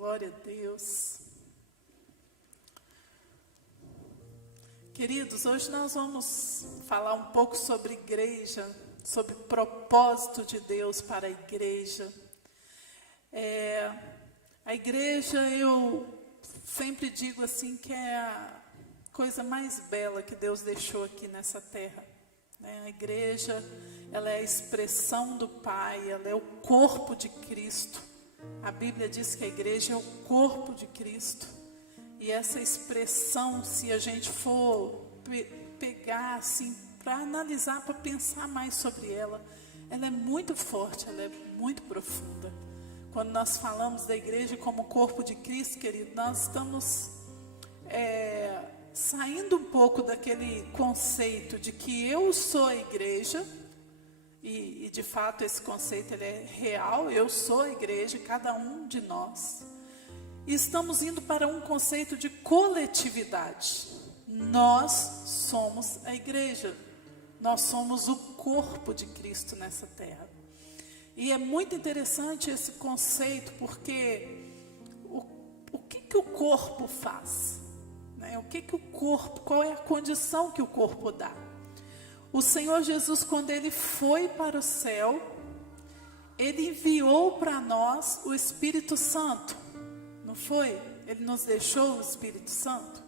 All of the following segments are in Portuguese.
Glória a Deus. Queridos, hoje nós vamos falar um pouco sobre igreja, sobre o propósito de Deus para a igreja. A igreja, eu sempre digo assim, que é a coisa mais bela que Deus deixou aqui nessa terra. A igreja, ela é a expressão do Pai, ela é o corpo de Cristo. A Bíblia diz que a igreja é o corpo de Cristo. E essa expressão, se a gente for pegar assim, para analisar, para pensar mais sobre ela, ela é muito forte, ela é muito profunda. Quando nós falamos da igreja como corpo de Cristo, querido, nós estamos saindo um pouco daquele conceito de que eu sou a igreja, e de fato esse conceito ele é real, eu sou a igreja, cada um de nós. E estamos indo para um conceito de coletividade. Nós somos a igreja, nós somos o corpo de Cristo nessa terra. E é muito interessante esse conceito, porque o que o corpo faz? O que o corpo, qual é a condição que o corpo dá? O Senhor Jesus, quando Ele foi para o céu, Ele enviou para nós o Espírito Santo, não foi? Ele nos deixou o Espírito Santo.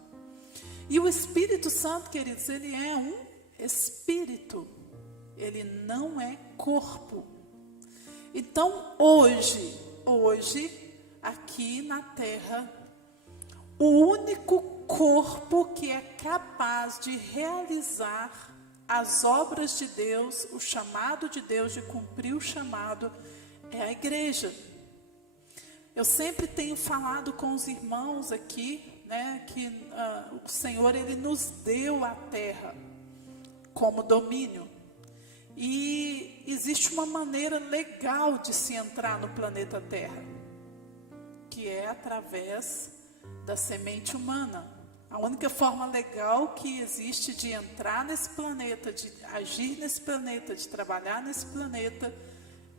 E o Espírito Santo, queridos, ele é um Espírito, ele não é corpo. Então, hoje, aqui na terra, o único corpo que é capaz de realizar as obras de Deus, o chamado de Deus, de cumprir o chamado, é a igreja. Eu sempre tenho falado com os irmãos aqui, que o Senhor, Ele nos deu a terra como domínio. E existe uma maneira legal de se entrar no planeta Terra, que é através da semente humana. A única forma legal que existe de entrar nesse planeta, de agir nesse planeta, de trabalhar nesse planeta,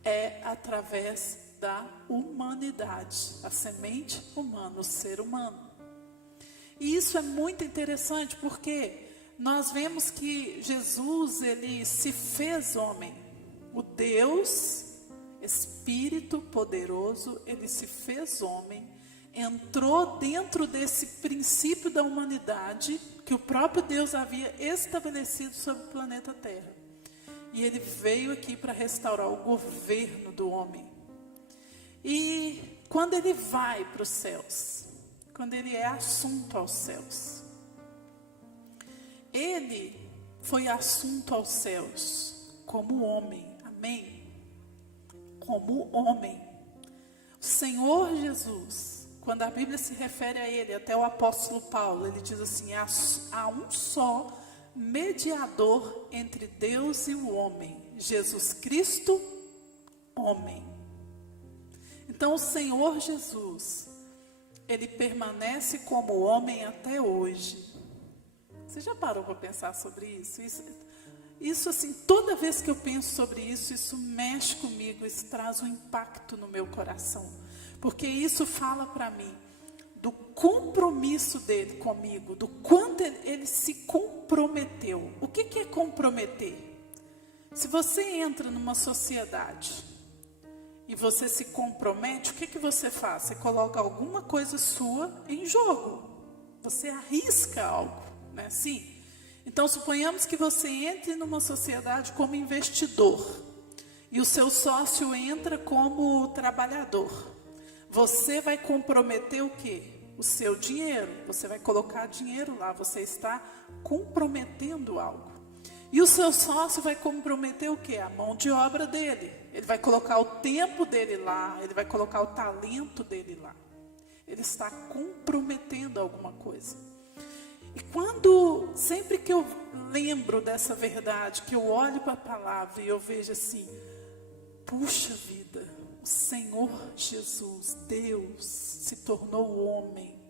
é através da humanidade, a semente humana, o ser humano. E isso é muito interessante, porque nós vemos que Jesus, ele se fez homem. O Deus, Espírito poderoso, ele se fez homem, entrou dentro desse princípio da humanidade que o próprio Deus havia estabelecido sobre o planeta Terra. E ele veio aqui para restaurar o governo do homem. E quando ele vai para os céus, quando ele é assunto aos céus, ele foi assunto aos céus como homem, amém? Como homem. O Senhor Jesus, quando a Bíblia se refere a ele, até o apóstolo Paulo, ele diz assim: há um só mediador entre Deus e o homem, Jesus Cristo, homem. Então o Senhor Jesus, ele permanece como homem até hoje. Você já parou para pensar sobre isso? Isso assim, toda vez que eu penso sobre isso, isso mexe comigo, isso traz um impacto no meu coração. Porque isso fala para mim do compromisso dele comigo, do quanto ele se comprometeu. O que é comprometer? Se você entra numa sociedade e você se compromete, o que você faz? Você coloca alguma coisa sua em jogo. Você arrisca algo, não é assim? Então, suponhamos que você entre numa sociedade como investidor e o seu sócio entra como trabalhador. Você vai comprometer o quê? O seu dinheiro. Você vai colocar dinheiro lá, você está comprometendo algo. E o seu sócio vai comprometer o quê? A mão de obra dele. Ele vai colocar o tempo dele lá, ele vai colocar o talento dele lá. Ele está comprometendo alguma coisa. E sempre que eu lembro dessa verdade, que eu olho para a palavra e eu vejo assim, puxa vida, o Senhor Jesus, Deus, se tornou homem.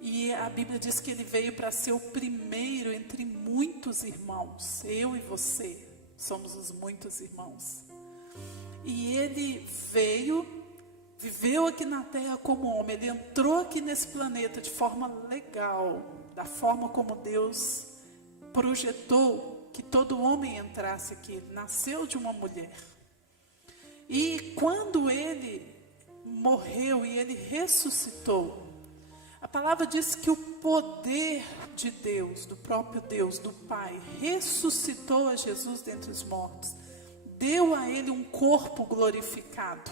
E a Bíblia diz que ele veio para ser o primeiro entre muitos irmãos. Eu e você somos os muitos irmãos. E ele veio viveu aqui na Terra como homem, ele entrou aqui nesse planeta de forma legal, da forma como Deus projetou que todo homem entrasse aqui. Ele nasceu de uma mulher. E quando ele morreu e ele ressuscitou, a palavra diz que o poder de Deus, do próprio Deus, do Pai, ressuscitou a Jesus dentre os mortos, deu a ele um corpo glorificado,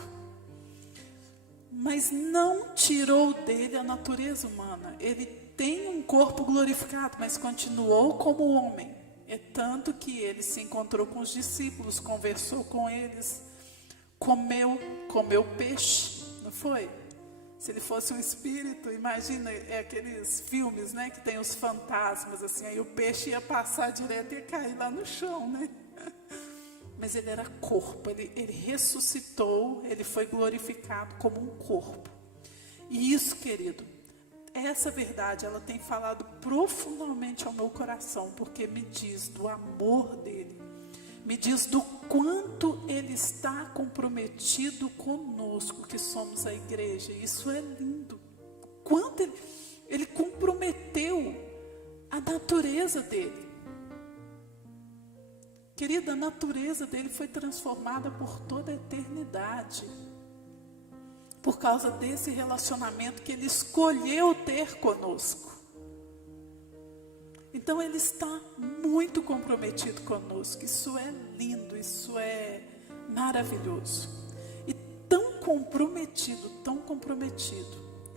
mas não tirou dele a natureza humana. Ele tem um corpo glorificado, mas continuou como homem. É tanto que ele se encontrou com os discípulos, conversou com eles, comeu peixe, não foi? Se ele fosse um espírito, imagina, aqueles filmes, né, que tem os fantasmas, assim, aí o peixe ia passar direto e ia cair lá no chão, né? Mas ele era corpo, ele ressuscitou, ele foi glorificado como um corpo. E isso, querido, essa verdade, ela tem falado profundamente ao meu coração, porque me diz do amor dele, me diz do quanto ele está comprometido conosco, que somos a igreja. Isso é lindo. Quanto ele comprometeu a natureza dele. Querida, a natureza dele foi transformada por toda a eternidade, por causa desse relacionamento que ele escolheu ter conosco. Então ele está muito comprometido conosco. Isso é lindo, isso é maravilhoso. E tão comprometido,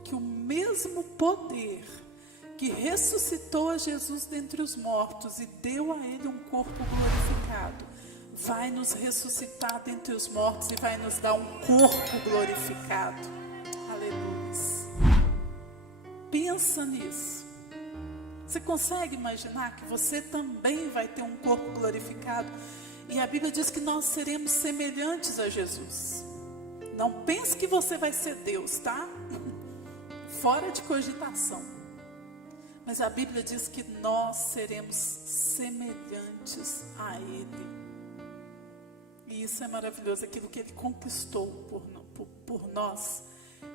que o mesmo poder que ressuscitou a Jesus dentre os mortos e deu a ele um corpo glorificado, vai nos ressuscitar dentre os mortos e vai nos dar um corpo glorificado. Aleluia. Pensa nisso. Você consegue imaginar que você também vai ter um corpo glorificado? E a Bíblia diz que nós seremos semelhantes a Jesus. Não pense que você vai ser Deus, tá? Fora de cogitação. Mas a Bíblia diz que nós seremos semelhantes a Ele. E isso é maravilhoso. Aquilo que Ele conquistou por nós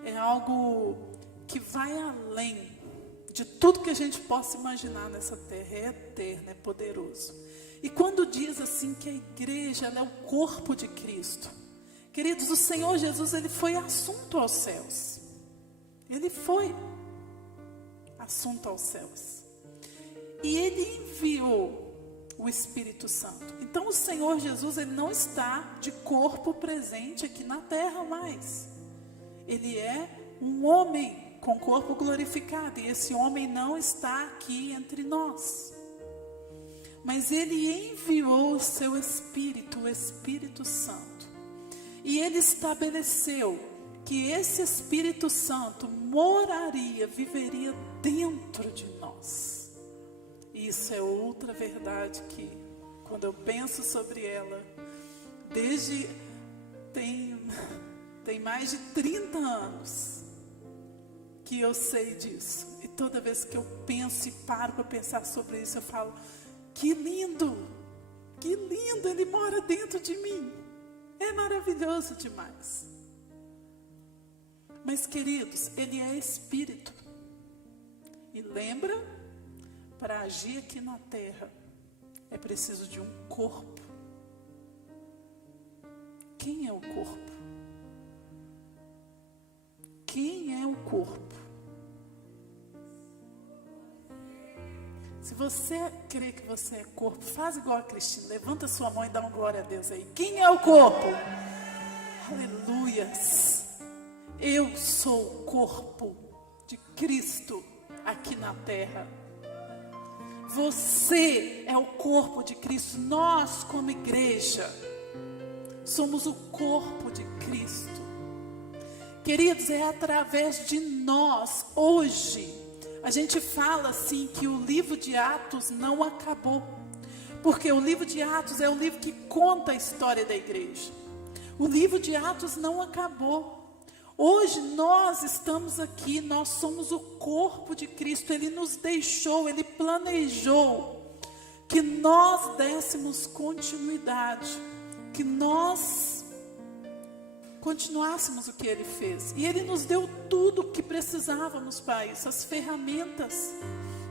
é algo que vai além de tudo que a gente possa imaginar nessa terra. É eterno, é poderoso. E quando diz assim que a igreja ela é o corpo de Cristo, queridos, o Senhor Jesus, Ele foi assunto aos céus. Ele foi assunto aos céus. E Ele enviou o Espírito Santo. Então o Senhor Jesus, Ele não está de corpo presente aqui na terra mais. Ele é um homem com corpo glorificado, e esse homem não está aqui entre nós. Mas Ele enviou o seu Espírito, o Espírito Santo. E Ele estabeleceu que esse Espírito Santo moraria, viveria dentro de nós. E isso é outra verdade que, quando eu penso sobre ela, tem mais de 30 anos que eu sei disso. E toda vez que eu penso e paro para pensar sobre isso, eu falo, que lindo, Ele mora dentro de mim. É maravilhoso demais. Mas, queridos, Ele é Espírito. E lembra, para agir aqui na terra, é preciso de um corpo. Quem é o corpo? Quem é o corpo? Se você crê que você é corpo, faz igual a Cristina, levanta sua mão e dá uma glória a Deus aí. Quem é o corpo? Aleluias. Eu sou o corpo de Cristo aqui na terra. Você é o corpo de Cristo. Nós, como igreja, somos o corpo de Cristo. Queridos, é através de nós, hoje, a gente fala assim que o livro de Atos não acabou. Porque o livro de Atos é o livro que conta a história da igreja. O livro de Atos não acabou. Hoje nós estamos aqui, nós somos o corpo de Cristo. Ele nos deixou, Ele planejou que nós dessemos continuidade, que nós continuássemos o que Ele fez. E Ele nos deu tudo o que precisávamos para isso, as ferramentas.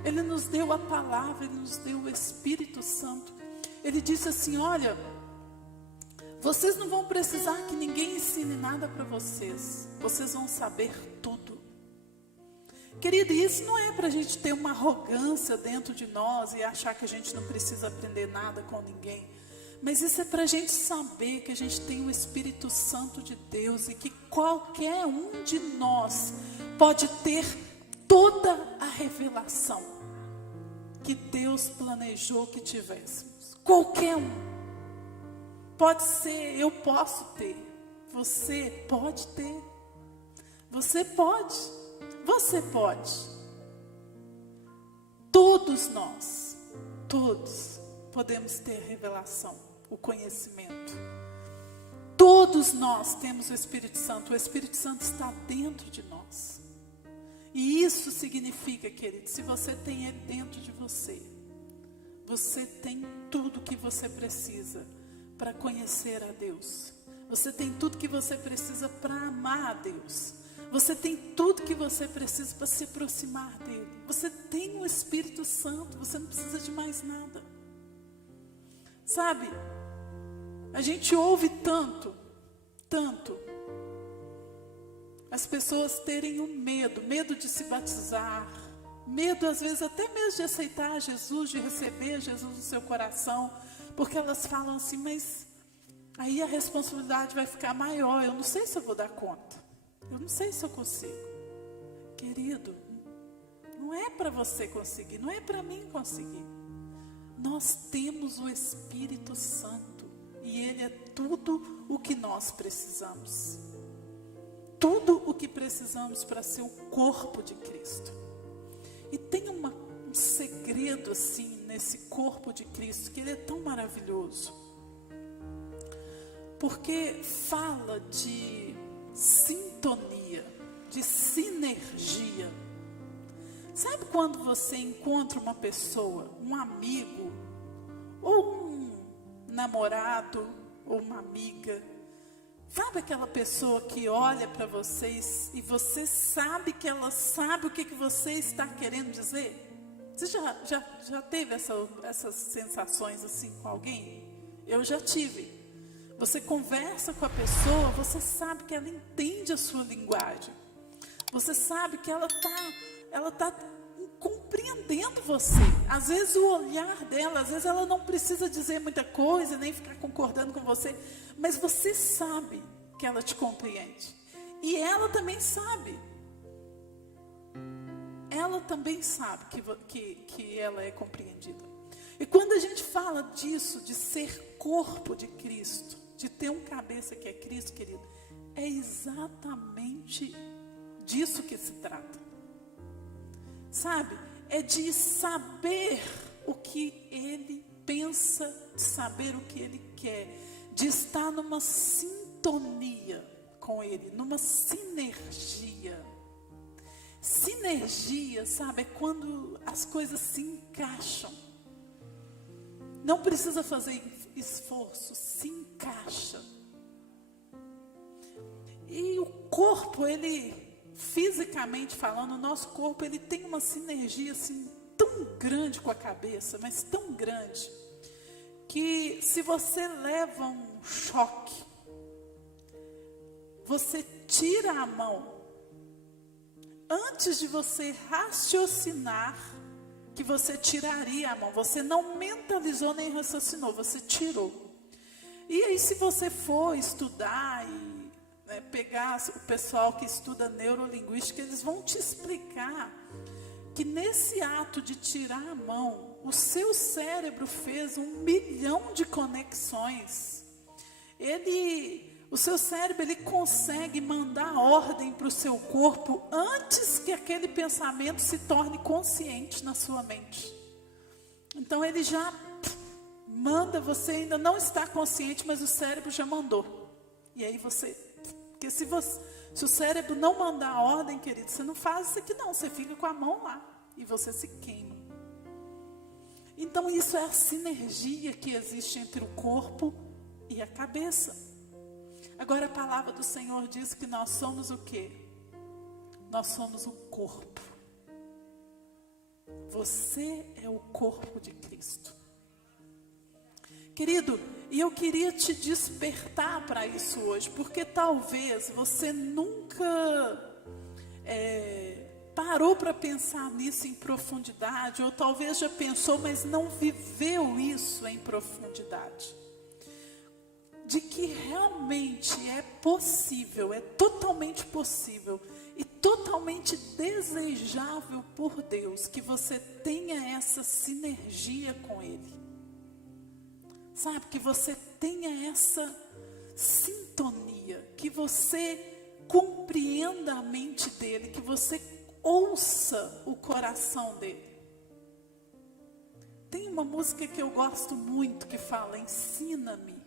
Ele nos deu a palavra, Ele nos deu o Espírito Santo. Ele disse assim, olha, vocês não vão precisar que ninguém ensine nada para vocês. Vocês vão saber tudo. Querido, isso não é para a gente ter uma arrogância dentro de nós e achar que a gente não precisa aprender nada com ninguém. Mas isso é para a gente saber que a gente tem o Espírito Santo de Deus e que qualquer um de nós pode ter toda a revelação que Deus planejou que tivéssemos. Qualquer um. Pode ser, eu posso ter, você pode ter, você pode, você pode. Todos nós, todos podemos ter revelação, o conhecimento. Todos nós temos o Espírito Santo está dentro de nós. E isso significa, querido, se você tem Ele dentro de você, você tem tudo que você precisa para conhecer a Deus. Você tem tudo que você precisa para amar a Deus. Você tem tudo que você precisa para se aproximar dEle. Você tem o Espírito Santo, você não precisa de mais nada. Sabe, a gente ouve tanto, as pessoas terem o medo de se batizar, medo às vezes até mesmo de aceitar Jesus, de receber Jesus no seu coração, porque elas falam assim, mas aí a responsabilidade vai ficar maior, eu não sei se eu vou dar conta, eu não sei se eu consigo. Querido, não é para você conseguir, não é para mim conseguir. Nós temos o Espírito Santo e Ele é tudo o que nós precisamos. Tudo o que precisamos para ser o corpo de Cristo. E tem um segredo assim nesse corpo de Cristo, que Ele é tão maravilhoso. Porque fala de sintonia, de sinergia. Sabe quando você encontra uma pessoa, um amigo, ou um namorado, ou uma amiga, sabe aquela pessoa que olha para vocês e você sabe que ela sabe o que você está querendo dizer? Você já teve essas sensações assim com alguém? Eu já tive. Você conversa com a pessoa, você sabe que ela entende a sua linguagem. Você sabe que ela tá compreendendo você. Às vezes o olhar dela, às vezes ela não precisa dizer muita coisa, nem ficar concordando com você, mas você sabe que ela te compreende. E ela também sabe. Ela também sabe que ela é compreendida. E quando a gente fala disso, de ser corpo de Cristo, de ter um cabeça que é Cristo, querido, é exatamente disso que se trata. Sabe? É de saber o que Ele pensa, de saber o que Ele quer, de estar numa sintonia com Ele, numa sinergia. Sinergia, sabe, é quando as coisas se encaixam. Não precisa fazer esforço, se encaixa. E o corpo, ele, fisicamente falando, o nosso corpo, ele tem uma sinergia assim, tão grande com a cabeça, mas tão grande, que se você leva um choque, você tira a mão, antes de você raciocinar que você tiraria a mão, você não mentalizou nem raciocinou, você tirou. E aí se você for estudar e pegar o pessoal que estuda neurolinguística, eles vão te explicar que nesse ato de tirar a mão, o seu cérebro fez 1 milhão de conexões. O seu cérebro, ele consegue mandar ordem para o seu corpo antes que aquele pensamento se torne consciente na sua mente. Então ele já manda, você ainda não está consciente, mas o cérebro já mandou. E aí porque se o cérebro não mandar a ordem, querido, você não faz isso aqui não, você fica com a mão lá e você se queima. Então isso é a sinergia que existe entre o corpo e a cabeça. Agora a palavra do Senhor diz que nós somos o quê? Nós somos o corpo. Você é o corpo de Cristo. Querido, e eu queria te despertar para isso hoje, porque talvez você nunca parou para pensar nisso em profundidade, ou talvez já pensou, mas não viveu isso em profundidade. De que realmente é possível, é totalmente possível e totalmente desejável por Deus que você tenha essa sinergia com Ele. Sabe, que você tenha essa sintonia, que você compreenda a mente dEle, que você ouça o coração dEle. Tem uma música que eu gosto muito que fala: ensina-me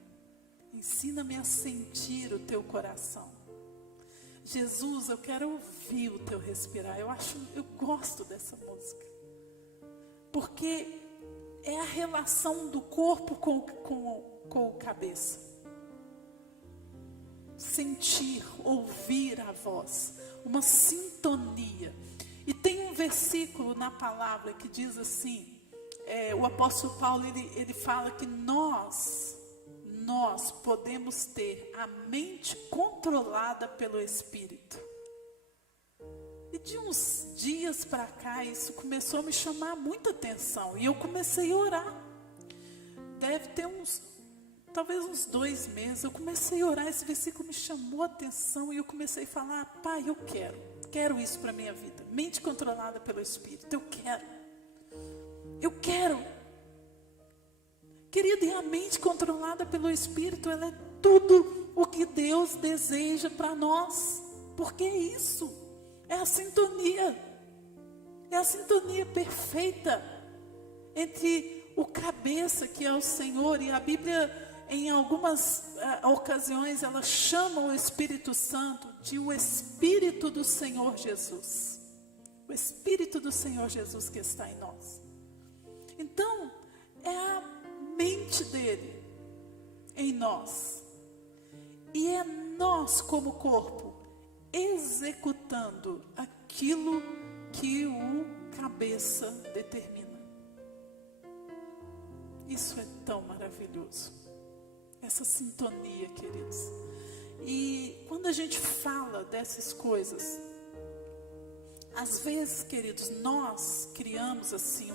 a sentir o teu coração. Jesus, eu quero ouvir o teu respirar. Eu gosto dessa música, porque é a relação do corpo com o cabeça. Sentir, ouvir a voz, uma sintonia. E tem um versículo na palavra que diz assim, o apóstolo Paulo, ele fala que nós podemos ter a mente controlada pelo Espírito. E de uns dias para cá, isso começou a me chamar muita atenção. E eu comecei a orar. Deve ter talvez uns 2 meses, eu comecei a orar. Esse versículo me chamou a atenção e eu comecei a falar: Pai, eu quero isso para a minha vida. Mente controlada pelo Espírito, eu quero. Querido, e a mente controlada pelo Espírito, ela é tudo o que Deus deseja para nós. Porque é isso, é a sintonia perfeita entre o cabeça, que é o Senhor, e a Bíblia, em algumas ocasiões, ela chama o Espírito Santo de o Espírito do Senhor Jesus. O Espírito do Senhor Jesus que está em nós. Então, é a mente dele em nós. E é nós, como corpo, executando aquilo que o cabeça determina. Isso é tão maravilhoso. Essa sintonia, queridos. E quando a gente fala dessas coisas, às vezes, queridos, nós criamos assim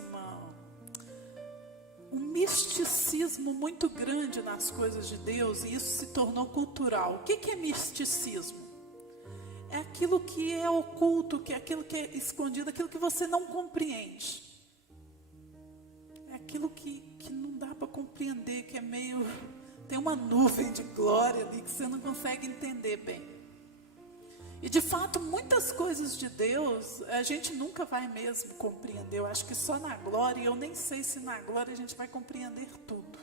um misticismo muito grande nas coisas de Deus, e isso se tornou cultural. O que é misticismo? É aquilo que é oculto, que é aquilo que é escondido, aquilo que você não compreende. É aquilo que não dá para compreender, que é meio... tem uma nuvem de glória ali que você não consegue entender bem. E de fato, muitas coisas de Deus, a gente nunca vai mesmo compreender. Eu acho que só na glória, e eu nem sei se na glória a gente vai compreender tudo.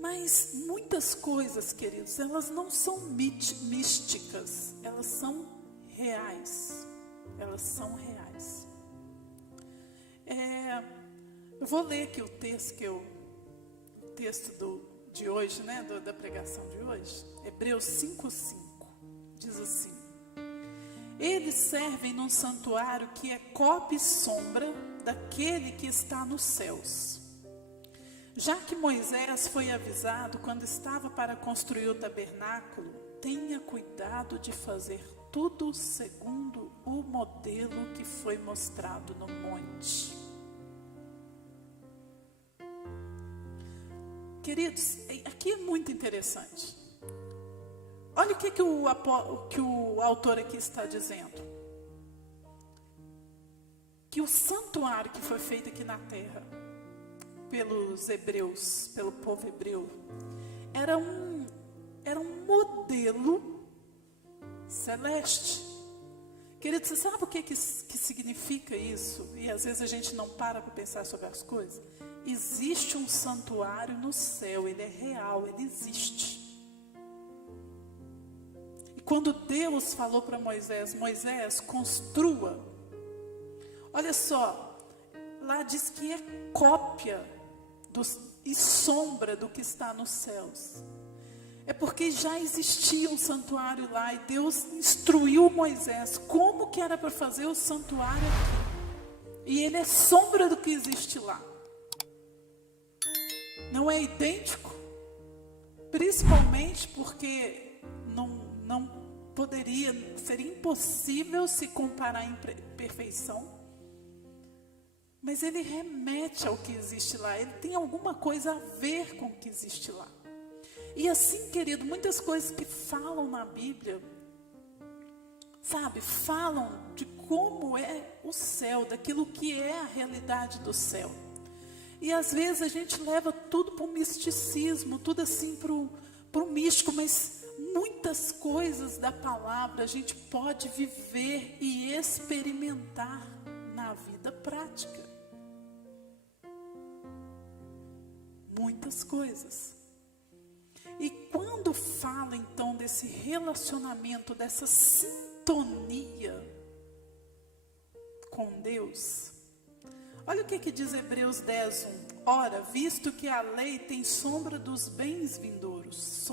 Mas muitas coisas, queridos, elas não são místicas, elas são reais. Elas são reais. Eu vou ler aqui o texto de hoje, né, da pregação de hoje. Hebreus 5:5. Diz assim: eles servem num santuário que é cópia e sombra daquele que está nos céus. Já que Moisés foi avisado quando estava para construir o tabernáculo, tenha cuidado de fazer tudo segundo o modelo que foi mostrado no monte. Queridos, aqui é muito interessante. Olha o que o autor aqui está dizendo. Que o santuário que foi feito aqui na terra, pelos hebreus, pelo povo hebreu, era um modelo celeste. Querido, você sabe o que significa isso? E às vezes a gente não para pensar sobre as coisas. Existe um santuário no céu, ele é real, ele existe. Quando Deus falou para Moisés, construa. Olha só, lá diz que é cópia e sombra do que está nos céus. É porque já existia um santuário lá e Deus instruiu Moisés como que era para fazer o santuário aqui. E ele é sombra do que existe lá. Não é idêntico, principalmente porque não poderia, seria impossível se comparar em perfeição. Mas ele remete ao que existe lá, ele tem alguma coisa a ver com o que existe lá. E assim, querido, muitas coisas que falam na Bíblia, sabe, falam de como é o céu, daquilo que é a realidade do céu. E às vezes a gente leva tudo para o misticismo, tudo assim para o místico, mas muitas coisas da palavra a gente pode viver e experimentar na vida prática. Muitas coisas. E quando fala então desse relacionamento, dessa sintonia com Deus, olha o que diz Hebreus 10:1. Ora, visto que a lei tem sombra dos bens vindouros,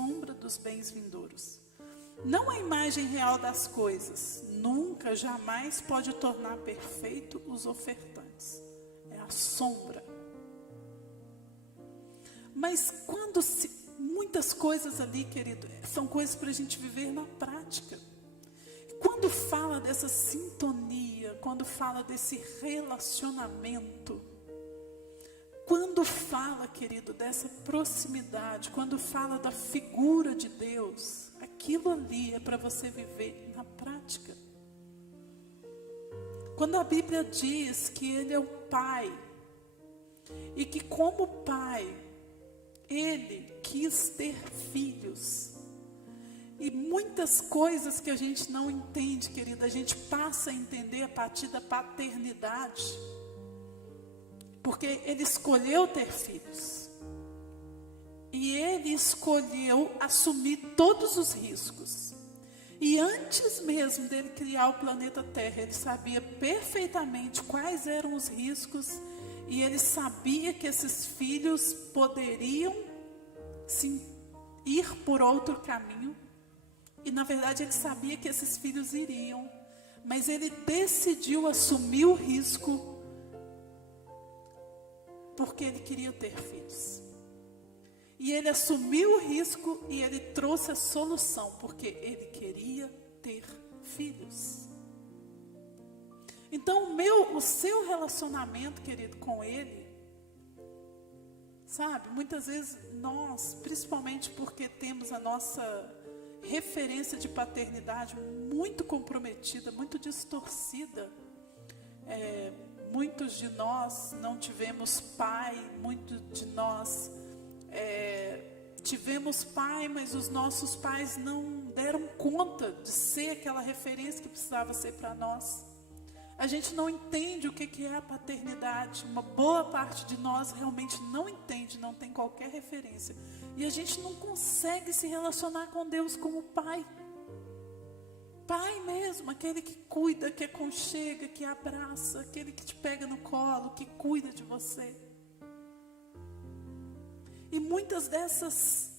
não a imagem real das coisas, nunca, jamais pode tornar perfeito os ofertantes. É a sombra. Mas muitas coisas ali, querido, são coisas para a gente viver na prática. Quando fala dessa sintonia, quando fala desse relacionamento, quando fala, querido, dessa proximidade, quando fala da figura de Deus, aquilo ali é para você viver na prática. Quando a Bíblia diz que Ele é o Pai, e que como Pai, Ele quis ter filhos. E muitas coisas que a gente não entende, querida, a gente passa a entender a partir da paternidade. Porque Ele escolheu ter filhos. E Ele escolheu assumir todos os riscos. E antes mesmo dele criar o planeta Terra, Ele sabia perfeitamente quais eram os riscos. E Ele sabia que esses filhos poderiam sim, ir por outro caminho. E na verdade Ele sabia que esses filhos iriam. Mas Ele decidiu assumir o risco porque Ele queria ter filhos. E Ele assumiu o risco e Ele trouxe a solução, porque Ele queria ter filhos. Então o seu relacionamento, querido, com Ele, sabe, muitas vezes nós, principalmente porque temos a nossa referência de paternidade muito comprometida, muito distorcida, muitos de nós não tivemos pai, muitos de nós tivemos pai, mas os nossos pais não deram conta de ser aquela referência que precisava ser para nós. A gente não entende o que é a paternidade. Uma boa parte de nós realmente não entende, não tem qualquer referência. E a gente não consegue se relacionar com Deus como pai. Pai mesmo, aquele que cuida, que aconchega, que abraça, aquele que te pega no colo, que cuida de você. E muitas dessas,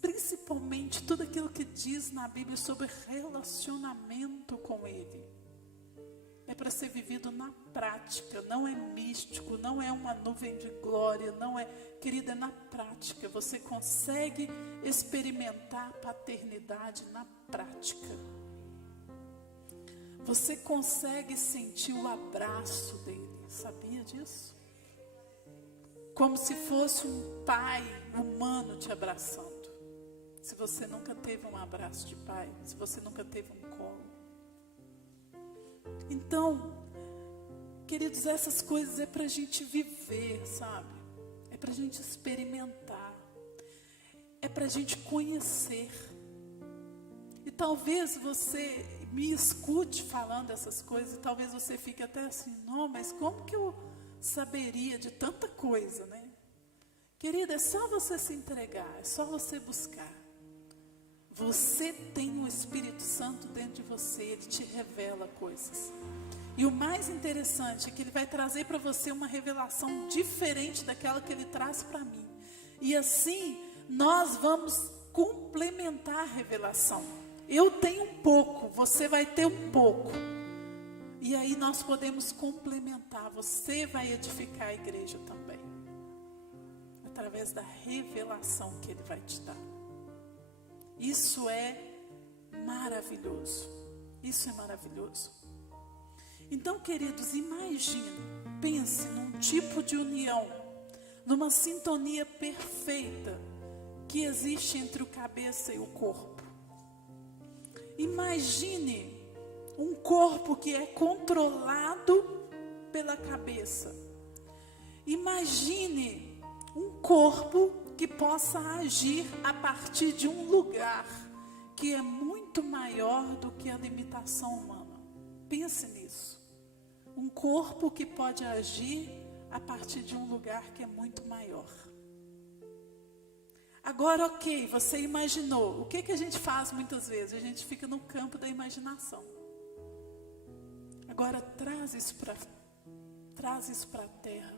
principalmente tudo aquilo que diz na Bíblia sobre relacionamento com Ele, é para ser vivido na prática, não é místico, não é uma nuvem de glória, não é, querida, é na prática. Você consegue experimentar a paternidade na prática. Você consegue sentir o abraço dele, sabia disso? Como se fosse um pai humano te abraçando. Se você nunca teve um abraço de pai, se você nunca teve um colo. Então, queridos, essas coisas é para a gente viver, sabe? É para a gente experimentar. É para a gente conhecer. E talvez você me escute falando essas coisas, e talvez você fique até assim, não, mas como que eu saberia de tanta coisa, né? Querida, é só você se entregar, é só você buscar. Você tem o Espírito Santo dentro de você, ele te revela coisas. E o mais interessante é que ele vai trazer para você uma revelação diferente daquela que ele traz para mim. E assim, nós vamos complementar a revelação. Eu tenho um pouco, você vai ter um pouco. E aí nós podemos complementar. Você vai edificar a igreja também. Através da revelação que Ele vai te dar. Isso é maravilhoso. Isso é maravilhoso. Então, queridos, imagine, pense num tipo de união, numa sintonia perfeita que existe entre o cabeça e o corpo. Imagine um corpo que é controlado pela cabeça. Imagine um corpo que possa agir a partir de um lugar que é muito maior do que a limitação humana. Pense nisso. Um corpo que pode agir a partir de um lugar que é muito maior. Agora, ok, você imaginou. O que a gente faz muitas vezes? A gente fica no campo da imaginação. Agora, traz isso para a terra.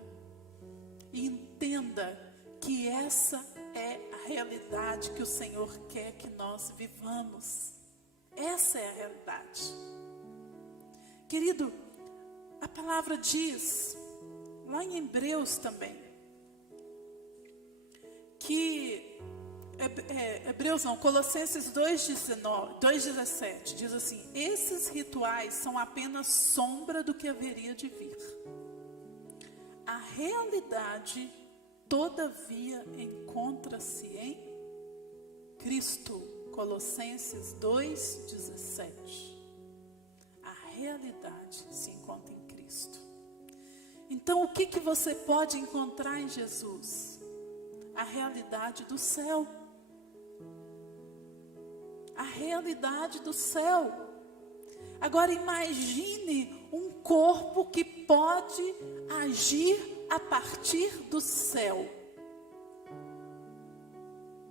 E entenda que essa é a realidade que o Senhor quer que nós vivamos. Essa é a realidade. Querido, a palavra diz, lá em Hebreus também, que, Colossenses 2,17, diz assim: esses rituais são apenas sombra do que haveria de vir. A realidade, todavia, encontra-se em Cristo. Colossenses 2,17. A realidade se encontra em Cristo. Então, o que você pode encontrar em Jesus? A realidade do céu. A realidade do céu. Agora imagine um corpo que pode agir a partir do céu.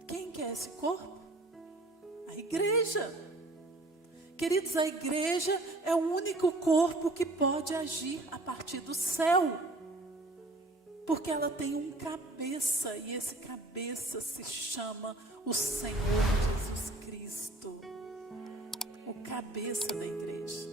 Quem que é esse corpo? A igreja. Queridos, a igreja é o único corpo que pode agir a partir do céu. Porque ela tem um cabeça, e esse cabeça se chama o Senhor Jesus Cristo. O cabeça da igreja.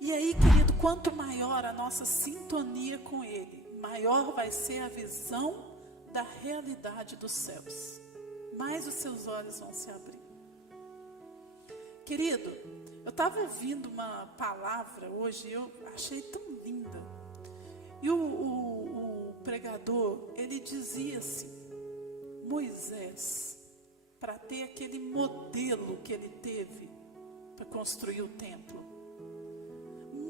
E aí, querido, quanto maior a nossa sintonia com Ele, maior vai ser a visão da realidade dos céus. Mais os seus olhos vão se abrir. Querido, eu estava ouvindo uma palavra hoje, eu achei tão linda. E o pregador, ele dizia assim: Moisés, para ter aquele modelo que ele teve para construir o templo,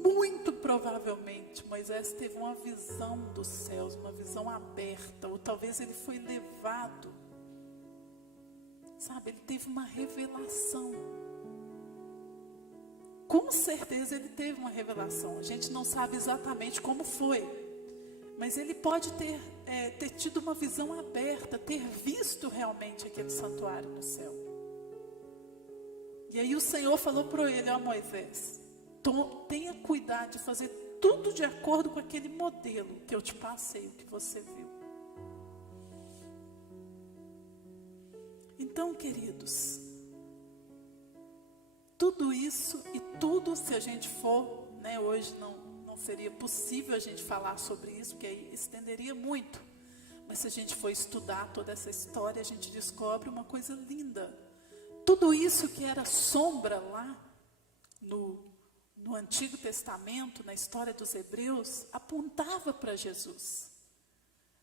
muito provavelmente Moisés teve uma visão dos céus, uma visão aberta, ou talvez ele foi levado, sabe, ele teve uma revelação. Com certeza ele teve uma revelação. A gente não sabe exatamente como foi, mas ele pode ter tido uma visão aberta, ter visto realmente aquele santuário no céu. E aí o Senhor falou para ele: ó Moisés, tenha cuidado de fazer tudo de acordo com aquele modelo que eu te passei, o que você viu. Então, queridos, tudo isso e tudo, se a gente for, hoje não seria possível a gente falar sobre isso, porque aí estenderia muito. Mas se a gente for estudar toda essa história, a gente descobre uma coisa linda. Tudo isso que era sombra lá no Antigo Testamento, na história dos Hebreus, apontava para Jesus.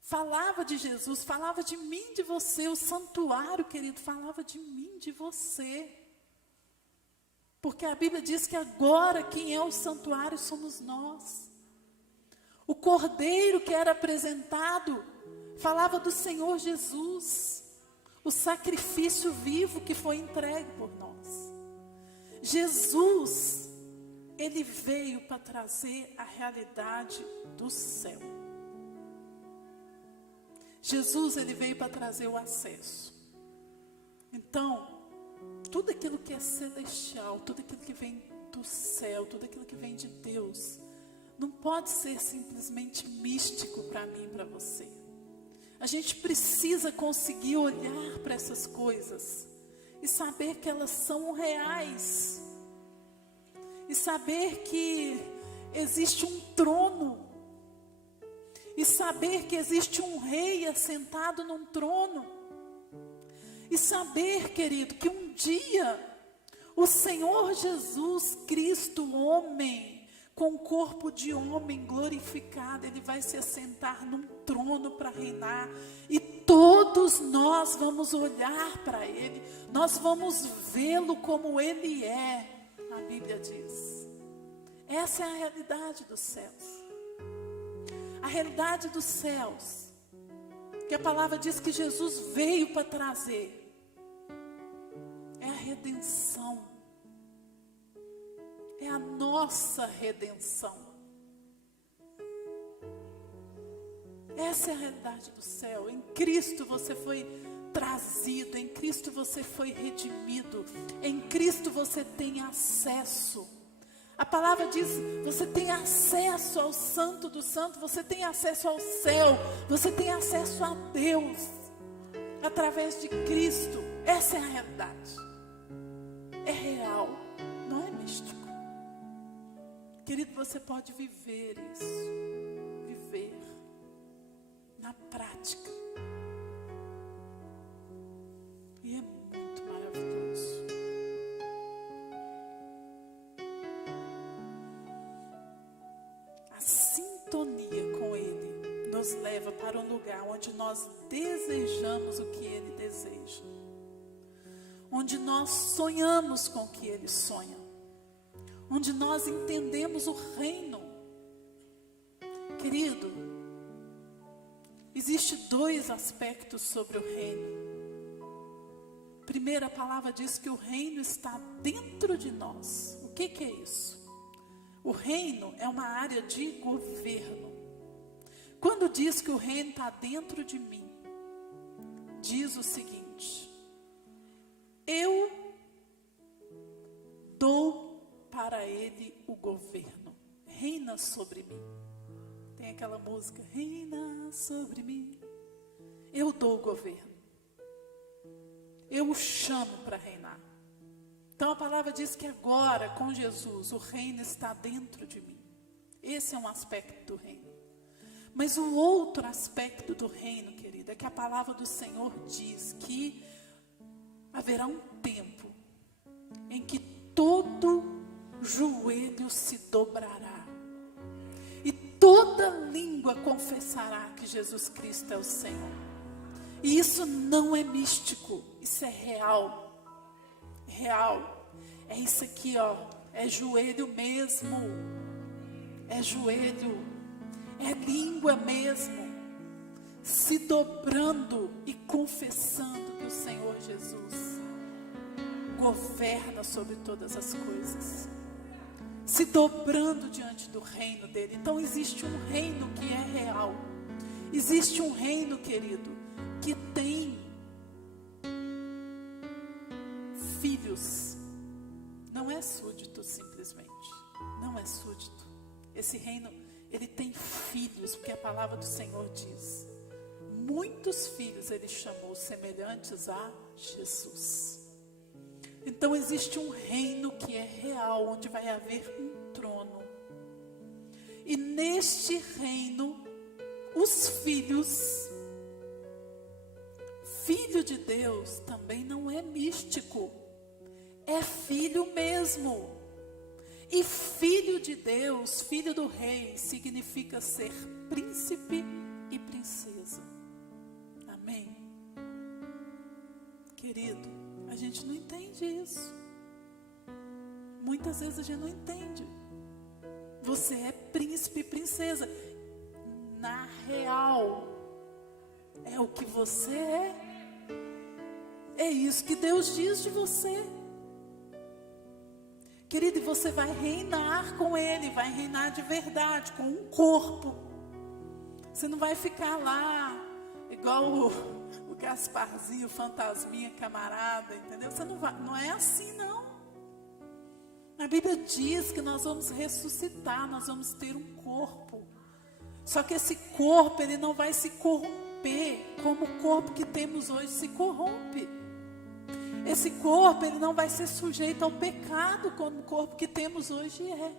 Falava de Jesus, falava de mim, de você. O santuário, querido, falava de mim, de você. Porque a Bíblia diz que agora quem é o santuário somos nós. O cordeiro que era apresentado falava do Senhor Jesus. O sacrifício vivo que foi entregue por nós. Jesus, Ele veio para trazer a realidade do céu. Jesus, Ele veio para trazer o acesso. Então, tudo aquilo que é celestial, tudo aquilo que vem do céu, tudo aquilo que vem de Deus, não pode ser simplesmente místico para mim e para você. A gente precisa conseguir olhar para essas coisas e saber que elas são reais. E saber que existe um trono. E saber que existe um rei assentado num trono. E saber, querido, que um dia o Senhor Jesus Cristo, homem, com corpo de homem glorificado, Ele vai se assentar num trono para reinar. E todos nós vamos olhar para Ele, nós vamos vê-lo como Ele é, a Bíblia diz. Essa é a realidade dos céus. A realidade dos céus, que a palavra diz que Jesus veio para trazer, é a redenção. É a nossa redenção. Essa é a realidade do céu. Em Cristo você foi trazido, em Cristo você foi redimido, em Cristo você tem acesso. A palavra diz, você tem acesso ao Santo do Santo, você tem acesso ao céu, você tem acesso a Deus, através de Cristo. Essa é a realidade. É real, não é místico. Querido, você pode viver isso, viver na prática. E é muito maravilhoso. A sintonia com Ele nos leva para um lugar onde nós desejamos o que Ele deseja. Onde nós sonhamos com o que Ele sonha. Onde nós entendemos o reino. Querido, existe 2 aspectos sobre o reino. Primeiro, a palavra diz que o reino está dentro de nós. O que é isso? O reino é uma área de governo. Quando diz que o reino está dentro de mim, diz o seguinte: eu dou para ele o governo. Reina sobre mim. Tem aquela música, reina sobre mim. Eu dou o governo. Eu o chamo para reinar. Então a palavra diz que agora, com Jesus, o reino está dentro de mim. Esse é um aspecto do reino. Mas o outro aspecto do reino, querida, é que a palavra do Senhor diz que haverá um tempo em que todo joelho se dobrará e toda língua confessará que Jesus Cristo é o Senhor. E isso não é místico, isso é real. Real. É isso aqui, ó. É joelho mesmo. É joelho. É língua mesmo. Se dobrando e confessando que o Senhor Jesus governa sobre todas as coisas. Se dobrando diante do reino dele. Então existe um reino que é real. Existe um reino, querido, que tem filhos. Não é súdito simplesmente. Não é súdito. Esse reino, ele tem filhos, porque a palavra do Senhor diz: muitos filhos ele chamou semelhantes a Jesus. Então existe um reino que é real, onde vai haver um trono. E neste reino, os filhos, filho de Deus também não é místico. É filho mesmo. E filho de Deus, filho do rei, significa ser príncipe e princesa. Amém? Querido, a gente não entende isso. Muitas vezes a gente não entende. Você é príncipe e princesa. Na real, é o que você é. É isso que Deus diz de você. Querido, e você vai reinar com Ele, vai reinar de verdade, com um corpo. Você não vai ficar lá, igual o Gasparzinho, o fantasminha, camarada, entendeu? Você não vai, não é assim não. A Bíblia diz que nós vamos ressuscitar, nós vamos ter um corpo. Só que esse corpo, ele não vai se corromper. corromper como o corpo que temos hoje se corrompe. Esse corpo, ele não vai ser sujeito ao pecado como o corpo que temos hoje é.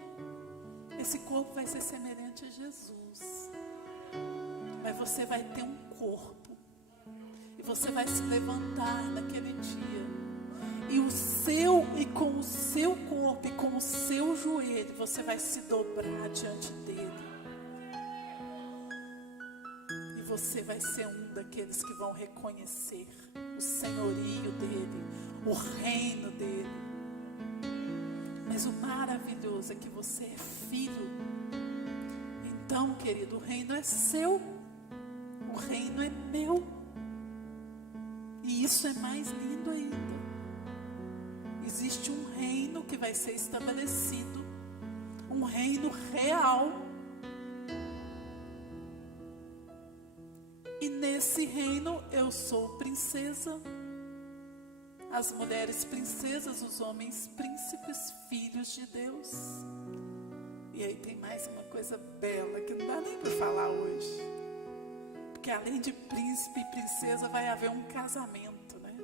Esse corpo vai ser semelhante a Jesus. Mas você vai ter um corpo. E você vai se levantar naquele dia. E com o seu corpo e com o seu joelho, você vai se dobrar diante dele. E você vai ser um daqueles que vão reconhecer o senhorio dele, o reino dele. Mas o maravilhoso é que você é filho. Então, querido, o reino é seu. O reino é meu. E isso é mais lindo ainda. Existe um reino que vai ser estabelecido. Um reino real. E nesse reino eu sou princesa. As mulheres princesas, os homens príncipes, filhos de Deus. E aí tem mais uma coisa bela que não dá nem para falar hoje. Porque além de príncipe e princesa vai haver um casamento, né?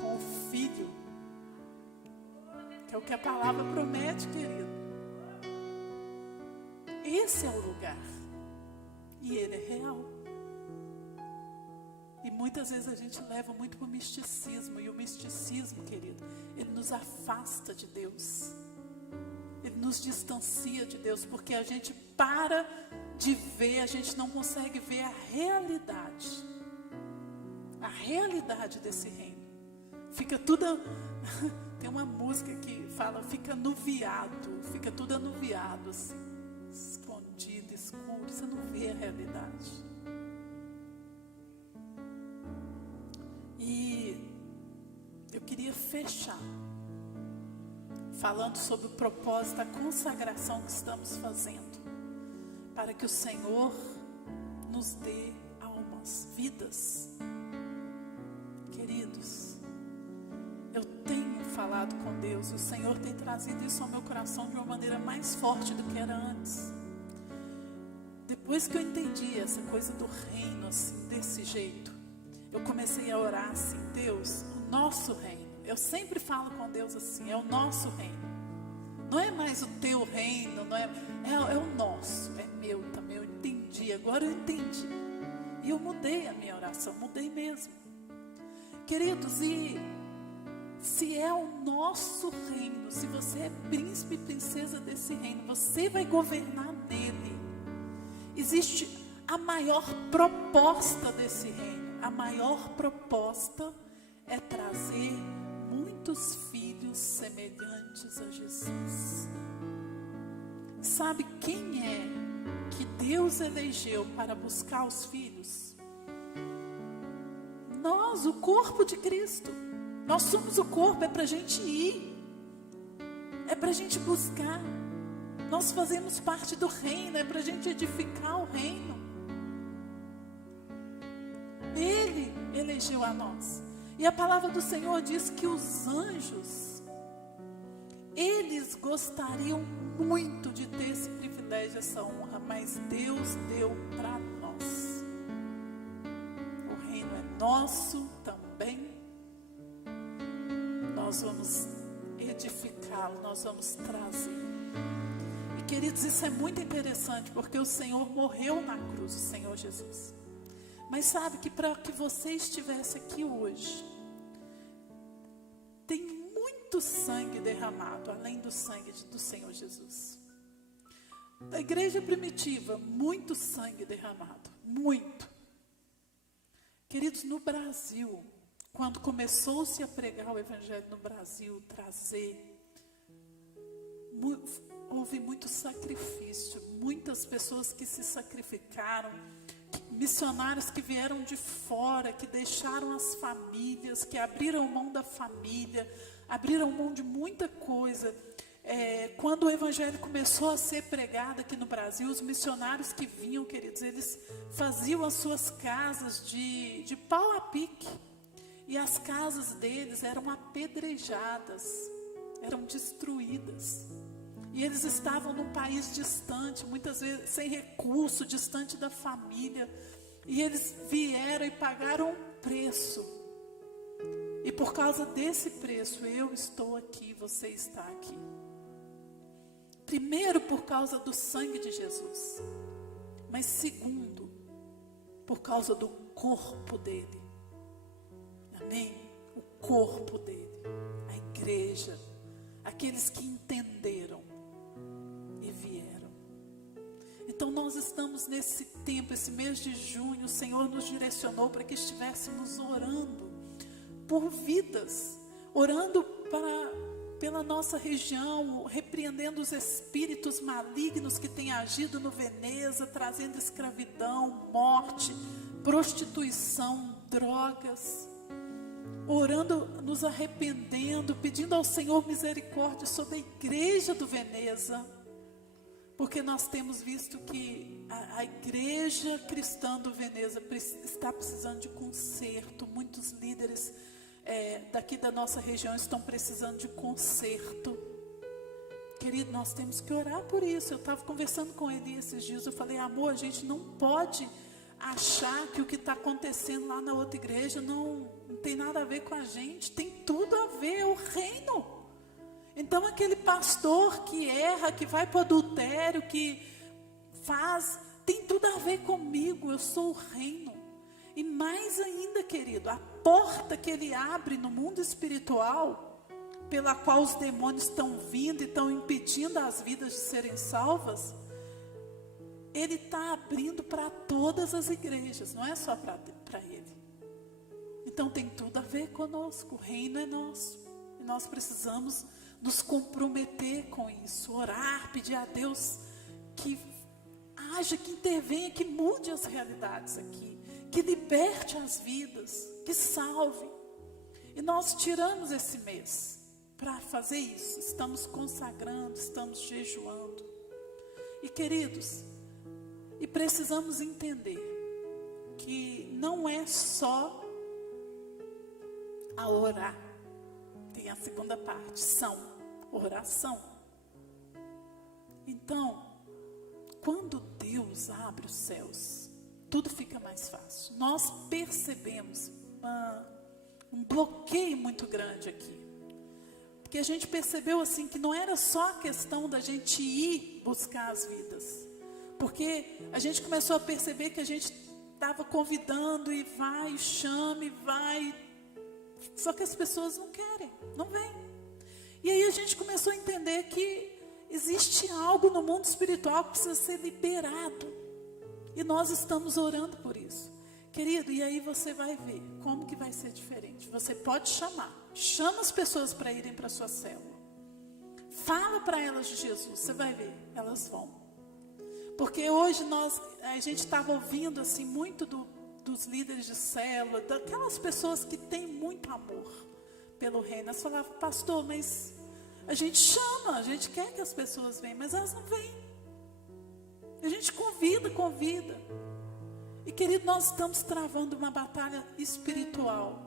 Com o filho. Que é o que a palavra promete, querido. Esse é o lugar. E ele é real. E muitas vezes a gente leva muito para o misticismo. E o misticismo, querido, ele nos afasta de Deus. Ele nos distancia de Deus. Porque a gente para de ver, a gente não consegue ver a realidade. A realidade desse reino. Fica tudo... Tem uma música que fala, fica anuviado. Fica tudo anuviado, assim. Escondido, escuro. Você não vê a realidade. E eu queria fechar falando sobre o propósito da consagração que estamos fazendo para que o Senhor nos dê almas, vidas. Queridos, eu tenho falado com Deus e o Senhor tem trazido isso ao meu coração de uma maneira mais forte do que era antes. Depois que eu entendi essa coisa do reino assim, desse jeito, eu comecei a orar assim, Deus, o nosso reino. Eu sempre falo com Deus assim, é o nosso reino. Não é mais o teu reino, não é o nosso, é meu também. Eu entendi, agora eu entendi. E eu mudei a minha oração, mudei mesmo. Queridos, e se é o nosso reino, se você é príncipe e princesa desse reino, você vai governar nele. Existe a maior proposta desse reino. A maior proposta é trazer muitos filhos semelhantes a Jesus. Sabe quem é que Deus elegeu para buscar os filhos? Nós, o corpo de Cristo. Nós somos o corpo, é para a gente ir. É para a gente buscar. Nós fazemos parte do reino, é para a gente edificar o reino. Ele elegeu a nós. E a palavra do Senhor diz que os anjos, eles gostariam muito de ter esse privilégio, essa honra, mas Deus deu para nós. O reino é nosso também. Nós vamos edificá-lo, nós vamos trazer. E queridos, isso é muito interessante, porque o Senhor morreu na cruz, o Senhor Jesus. Mas sabe que para que você estivesse aqui hoje, tem muito sangue derramado, além do sangue do Senhor Jesus. Da igreja primitiva, muito sangue derramado, muito. Queridos, no Brasil, quando começou-se a pregar o Evangelho no Brasil, houve muito sacrifício, muitas pessoas que se sacrificaram, missionários que vieram de fora, que deixaram as famílias, que abriram mão da família, abriram mão de muita coisa. Quando o Evangelho começou a ser pregado aqui no Brasil, os missionários que vinham, queridos, eles faziam as suas casas de pau a pique. E as casas deles eram apedrejadas, eram destruídas. E eles estavam num país distante, muitas vezes sem recurso, distante da família. E eles vieram e pagaram um preço. E por causa desse preço, eu estou aqui, você está aqui. Primeiro, por causa do sangue de Jesus. Mas segundo, por causa do corpo dele. Amém? O corpo dele, a igreja, aqueles que entenderam e vieram. Então nós estamos nesse tempo, esse mês de junho, o Senhor nos direcionou para que estivéssemos orando por vidas, orando pela nossa região, repreendendo os espíritos malignos que têm agido no Veneza, trazendo escravidão, morte, prostituição, drogas. Orando, nos arrependendo, pedindo ao Senhor misericórdia sobre a igreja do Veneza, porque nós temos visto que a igreja cristã do Veneza está precisando de conserto. Muitos líderes daqui da nossa região estão precisando de conserto. Querido, nós temos que orar por isso. Eu estava conversando com ele esses dias, eu falei, amor, a gente não pode achar que o que está acontecendo lá na outra igreja não tem nada a ver com a gente. Tem tudo a ver, é o reino. Então aquele pastor que erra, que vai para o adultério, que faz, tem tudo a ver comigo. Eu sou o reino. E mais ainda, querido, a porta que ele abre no mundo espiritual, pela qual os demônios estão vindo e estão impedindo as vidas de serem salvas, ele está abrindo para todas as igrejas, não é só para ele. Então tem tudo a ver conosco, o reino é nosso. E nós precisamos nos comprometer com isso, orar, pedir a Deus que haja, que intervenha, que mude as realidades aqui, que liberte as vidas, que salve. E nós tiramos esse mês para fazer isso, estamos consagrando, estamos jejuando. E queridos, e precisamos entender que não é só a orar. Tem a segunda parte, oração. Então, quando Deus abre os céus, tudo fica mais fácil. Nós percebemos um bloqueio muito grande aqui. Porque a gente percebeu assim que não era só a questão da gente ir buscar as vidas. Porque a gente começou a perceber que a gente estava convidando e vai, chama e vai. Só que as pessoas não querem, não vêm. E aí a gente começou a entender que existe algo no mundo espiritual que precisa ser liberado. E nós estamos orando por isso. Querido, e aí você vai ver como que vai ser diferente. Você pode chama as pessoas para irem para a sua célula. Fala para elas de Jesus, você vai ver, elas vão. Porque hoje a gente estava ouvindo assim muito dos líderes de célula, daquelas pessoas que têm muito amor pelo reino. Elas falavam, pastor, mas a gente chama, a gente quer que as pessoas venham, mas elas não vêm. A gente convida. E querido, nós estamos travando uma batalha espiritual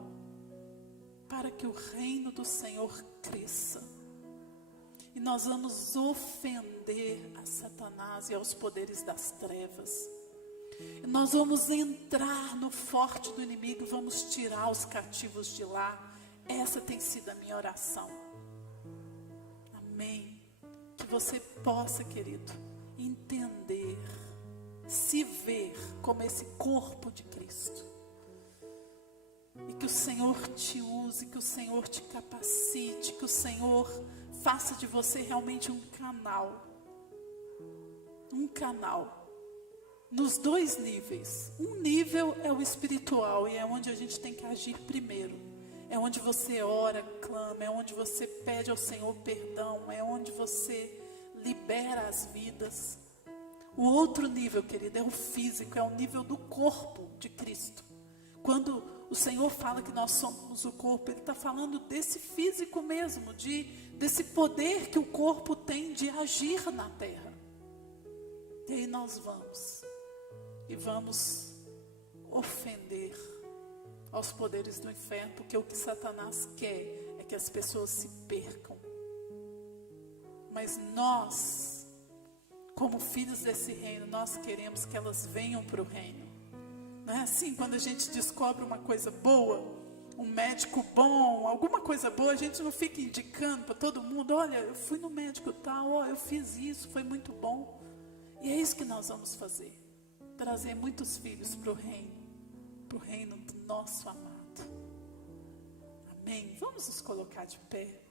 para que o reino do Senhor cresça. E nós vamos ofender a Satanás e aos poderes das trevas. E nós vamos entrar no forte do inimigo e vamos tirar os cativos de lá. Essa tem sido a minha oração. Amém. Que você possa, querido, entender, se ver como esse corpo de Cristo. E que o Senhor te use, que o Senhor te capacite, que o Senhor faça de você realmente um canal. Um canal. Nos dois níveis. Um nível é o espiritual e é onde a gente tem que agir primeiro. É onde você ora, clama, é onde você pede ao Senhor perdão, é onde você libera as vidas. O outro nível, querido, é o físico, é o nível do corpo de Cristo. Quando o Senhor fala que nós somos o corpo, Ele está falando desse físico mesmo, desse poder que o corpo tem de agir na terra. E aí nós vamos ofender aos poderes do inferno, porque o que Satanás quer é que as pessoas se percam. Mas nós, como filhos desse reino, nós queremos que elas venham para o reino. Não é assim? Quando a gente descobre uma coisa boa, um médico bom, alguma coisa boa, a gente não fica indicando para todo mundo: olha, eu fui no médico tal, ó, eu fiz isso, foi muito bom. E é isso que nós vamos fazer. Trazer muitos filhos para o reino do nosso amado. Amém? Vamos nos colocar de pé.